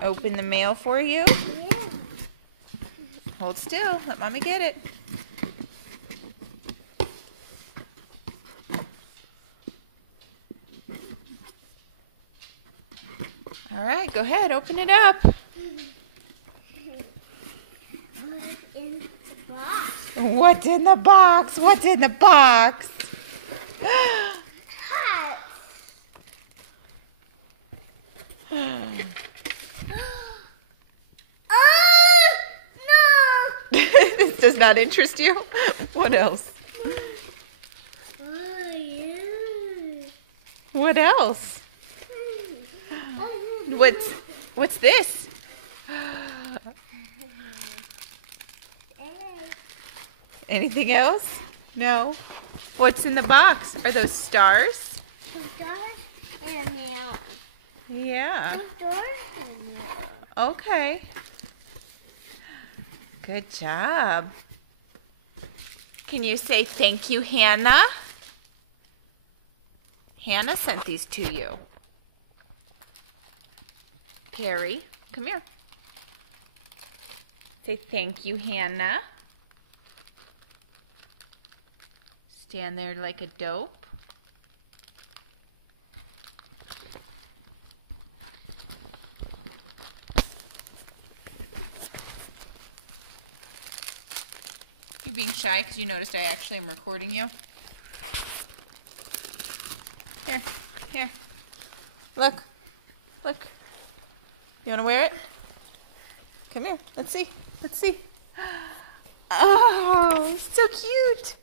open the mail for you? Yeah. Hold still. Let Mommy get it. All right, go ahead. Open it up. What's in the box? What's in the box? What's in the box? Hats. No! This does not interest you? What else? Oh, yeah. What else? What's this? Anything else? No. What's in the box? Are those stars? Yeah. Okay. Good job. Can you say thank you, Hannah? Hannah sent these to you. Carrie, come here. Say thank you, Hannah. Stand there like a dope. You being shy because you noticed I actually am recording you? Here, here. Look, look. You want to wear it? Come here. Let's see. Let's see. Oh, so cute.